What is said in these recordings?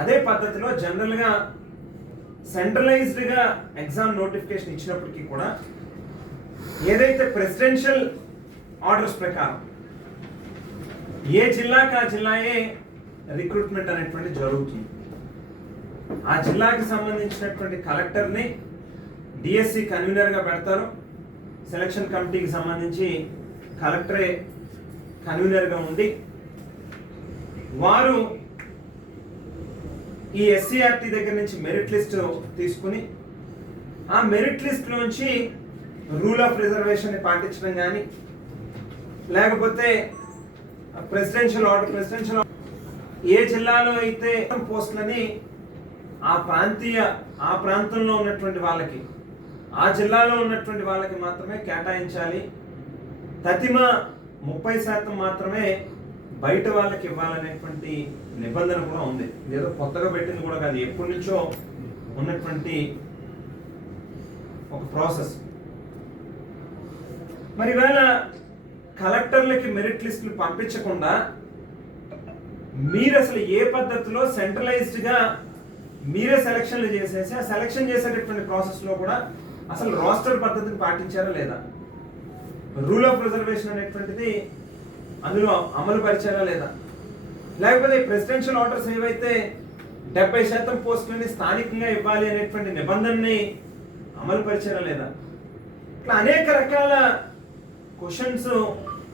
అదే పద్ధతిలో జనరల్గా సెంట్రలైజ్డ్గా ఎగ్జామ్ నోటిఫికేషన్ ఇచ్చినప్పటికీ కూడా ఏదైతే ప్రెసిడెన్షియల్ ఆర్డర్స్ ప్రకారం ఏ జిల్లాకి ఆ జిల్లాయే రిక్రూట్మెంట్ అనేటువంటి జరుగుతుంది. ఆ జిల్లాకి సంబంధించినటువంటి కలెక్టర్ని డిఎస్సి కన్వీనర్గా పెడతారు. సెలక్షన్ కమిటీకి సంబంధించి కలెక్టరే కన్వీనర్గా ఉండి వారు ఈ ఎస్సీఆర్టీ దగ్గర నుంచి మెరిట్ లిస్ట్ తీసుకుని ఆ మెరిట్ లిస్ట్ నుంచి రూల్ ఆఫ్ రిజర్వేషన్ పాటించడం కానీ లేకపోతే ప్రెసిడెన్షియల్ ఆర్డర్ ఏ జిల్లాలో అయితే పోస్టులని ఆ ప్రాంతంలో ఉన్నటువంటి వాళ్ళకి ఆ జిల్లాలో ఉన్నటువంటి వాళ్ళకి మాత్రమే కేటాయించాలి. తతిమ 30% మాత్రమే బయట వాళ్ళకి ఇవ్వాలనేటువంటి నిబంధన కూడా ఉంది. ఏదో కొత్తగా పెట్టింది కూడా కాదు, ఎప్పటి నుంచో ఉన్నటువంటి ఒక ప్రాసెస్. మరి ఇవాళ కలెక్టర్లకి మెరిట్ లిస్టులు పంపించకుండా మీరు అసలు ఏ పద్ధతిలో సెంట్రలైజ్డ్గా మీరే సెలక్షన్లు చేసేసి ఆ సెలక్షన్ చేసేటటువంటి ప్రాసెస్లో కూడా అసలు రోస్టర్ పద్ధతిని పాటించారా లేదా, రూల్ ఆఫ్ రిజర్వేషన్ అనేటువంటిది అందులో అమలు పరిచారా లేదా, లేకపోతే ప్రెసిడెన్షియల్ ఆర్డర్స్ ఏవైతే 70% పోస్టులని స్థానికంగా ఇవ్వాలి అనేటువంటి నిబంధనని అమలు పరిచారా లేదా, ఇట్లా అనేక రకాల క్వశ్చన్స్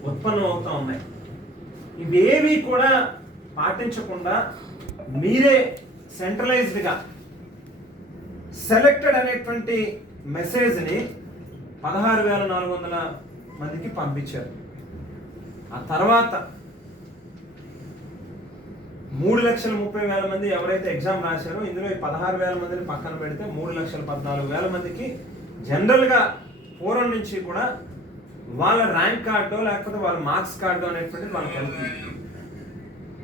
ఉత్పన్నం అవుతూ ఉన్నాయి. ఇవేవి కూడా పాటించకుండా మీరే సెంట్రలైజ్డ్గా సెలెక్టెడ్ అనేటువంటి మెసేజ్ని 16,400 మందికి పంపించారు. ఆ తర్వాత 3,30,000 మంది ఎవరైతే ఎగ్జామ్ రాశారో ఇందులో ఈ 16,000 మందిని పక్కన పెడితే 3,14,000 మందికి జనరల్గా ఫోరం నుంచి కూడా వాళ్ళ ర్యాంక్ కార్డో లేకపోతే వాళ్ళ మార్క్స్ కార్డో అనేటువంటిది వాళ్ళకి వెళ్తుంది.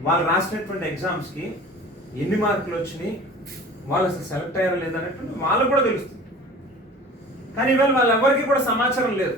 వాళ్ళు రాసినటువంటి ఎగ్జామ్స్కి ఎన్ని మార్కులు వచ్చినాయి, వాళ్ళు అసలు సెలెక్ట్ అయ్యారో లేదనేటువంటి వాళ్ళకు కూడా తెలుస్తుంది. కానీ ఇవాళ వాళ్ళెవరికి కూడా సమాచారం లేదు.